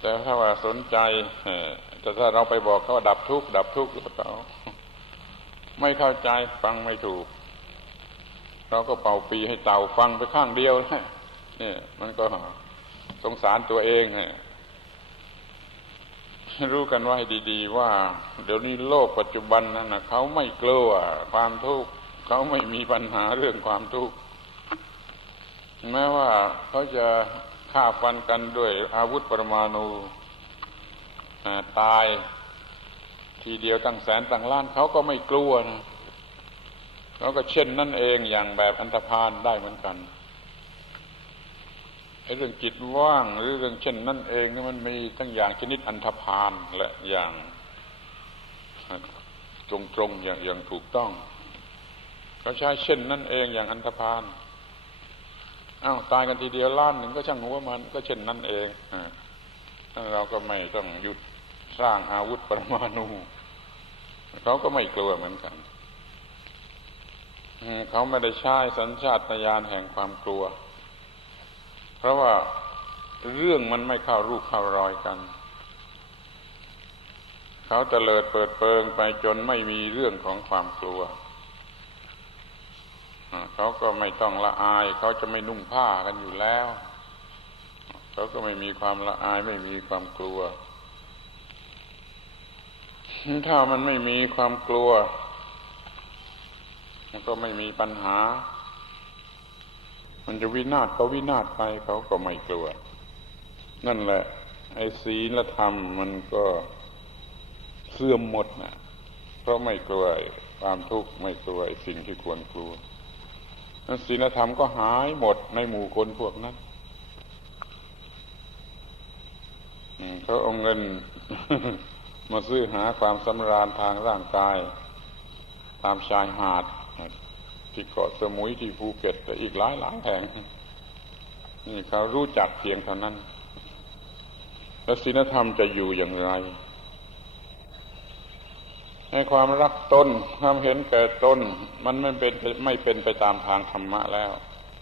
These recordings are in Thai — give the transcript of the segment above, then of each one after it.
แต่ถ้าว่าสนใจแต่ถ้าเราไปบอกเขาว่าดับทุกข์ดับทุกข์เขาไม่เข้าใจฟังไม่ถูก เราก็เป่าปีให้เต่าฟังไปข้างเดียวนะนี่มันก็สงสารตัวเองเนี่ยรู้กันไว้ดีๆ ว่า เดี๋ยวนี้โลกปัจจุบันนั้นนะเขาไม่กลัวความทุกข์เขาไม่มีปัญหาเรื่องความทุกข์แม้ว่าเขาจะ ฆ่าฟันกันด้วยอาวุธปรมาณูตาย ทีเดียวตั้งแสนตั้งล้านเขาก็ไม่กลัวนะเขาก็เช่นนั่นเองอย่างแบบอันธพาลได้เหมือนกันไอ้เรื่องจิตว่างหรือเรื่องเช่นนั่นเองนี่มันมีทั้งอย่างชนิดอันธพาลและอย่างตรงตรงอย่างอย่างถูกต้องเขาใช้เช่นนั่นเองอย่างอันธพาล อ้าวตายกันทีเดียวล้านหนึ่งก็ช่างหัวมันก็เช่นนั่นเองอ่าเราก็ไม่ต้องหยุดสร้างอาวุธปรมาณูเขาก็ไม่กลัวเหมือนกันเขาไม่ได้ใช้สัญชาตญาณแห่งความกลัว เพราะว่าเรื่องมันไม่เข้ารูปเข้ารอยกัน เขาเตลิดเปิดเปิงไปจนไม่มีเรื่องของความกลัว เขาก็ไม่ต้องละอาย เขาจะไม่นุ่งผ้ากันอยู่แล้ว เขาก็ไม่มีความละอายไม่มีความกลัว ถ้ามันไม่มีความกลัว มันก็ไม่มีปัญหา มันจะวินาศก็วินาศไปเขาก็ไม่กลัว นั่นแหละ ไอ้ศีลธรรมมันก็เสื่อมหมดนะเพราะไม่กลัวความทุกข์ไม่กลัวสิ่งที่ควรกลัว ศีลธรรมก็หายหมดในหมู่คนพวกนั้นเขาเอาเงิน มาซื้อหาความสำราญทางร่างกาย ตามชายหาด ที่เกาะสมุยที่ภูเก็ตแต่อีกหลายหลายแห่ง นี่เขารู้จักเพียงเท่านั้น แล้วศีลธรรมจะอยู่อย่างไร ให้ความรักตนความเห็นแก่ตนมันไม่เป็นไม่เป็นไปตามทางธรรมะแล้ว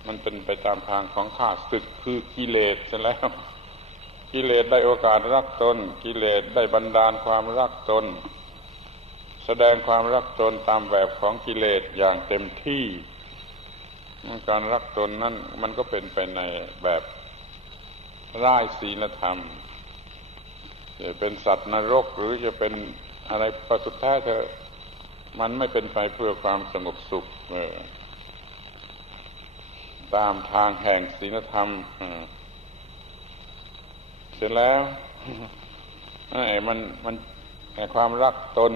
มันเป็นไปตามทางของข้าศึกคือกิเลสแล้ว กิเลสได้โอกาสรักตน กิเลสได้บันดาลความรักตน แสดงความรักตนตามแบบของกิเลสอย่างเต็มที่การรักตนนั้นมันก็เป็นไปในแบบร่ายศีลธรรมจะเป็นสัตว์นรกหรือจะเป็น อะไรประสุดท้ายเธอมันไม่เป็นไปเพื่อความสงบสุขตามทางแห่งศีลธรรมเสร็จแล้วไอ้มันมันไอ้ความรักตน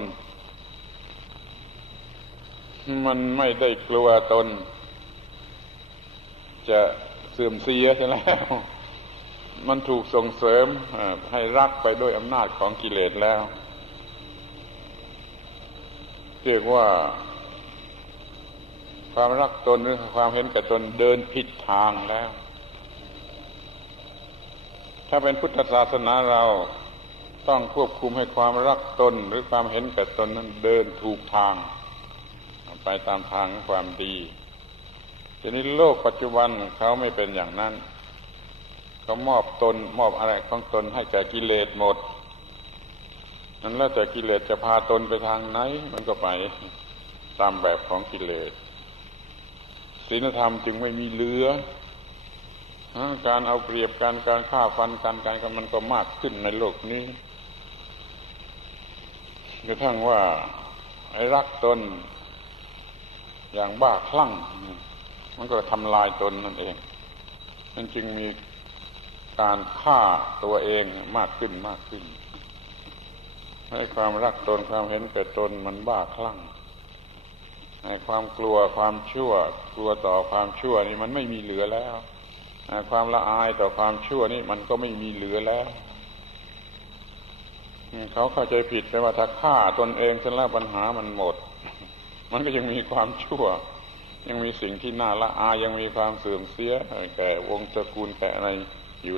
มันไม่ได้กลัวตน จะเสื่อมเสียใช่แล้ว มันถูกส่งเสริมให้รักไปด้วยอำนาจของกิเลสแล้ว เรียกว่า ความรักตนหรือความเห็นแก่ตนเดินผิดทางแล้ว ถ้าเป็นพุทธศาสนาเราต้องควบคุมให้ความรักตนหรือความเห็นแก่ตนนั้นเดินถูกทาง ไปตามทางความดีทีนี้โลกปัจจุบันเขาไม่เป็นอย่างนั้น เขามอบตนมอบอะไรของตนให้แก่กิเลสหมด นั้นแล้วแต่กิเลสจะพาตนไปทางไหน มันก็ไปตามแบบของกิเลสศีลธรรมจึงไม่มีเหลือ การเอาเปรียบกันการฆ่าฟันกันการกันมันก็มากขึ้นในโลกนี้กระทั่งว่าไอ้รักตน อย่างบ้าคลั่ง มันก็ทำลายตนนั่นเองมันจึงมีการฆ่าตัวเองมากขึ้นมากขึ้น ให้ความรักตนความเห็นแก่ตนมันบ้าคลั่งให้ความกลัวความชั่ว กลัวต่อความชั่วนี่มันไม่มีเหลือแล้วความละอายต่อความชั่วนี่มันก็ไม่มีเหลือแล้วเขาเข้าใจผิดไปว่าถ้าฆ่าตนเองเสร็จแล้วปัญหามันหมด มันก็ยังมีความชั่ว ยังมีสิ่งที่น่าละอายยังมีความเสื่อมเสียแก่วงตระกูลแก่อะไรอยู่ใน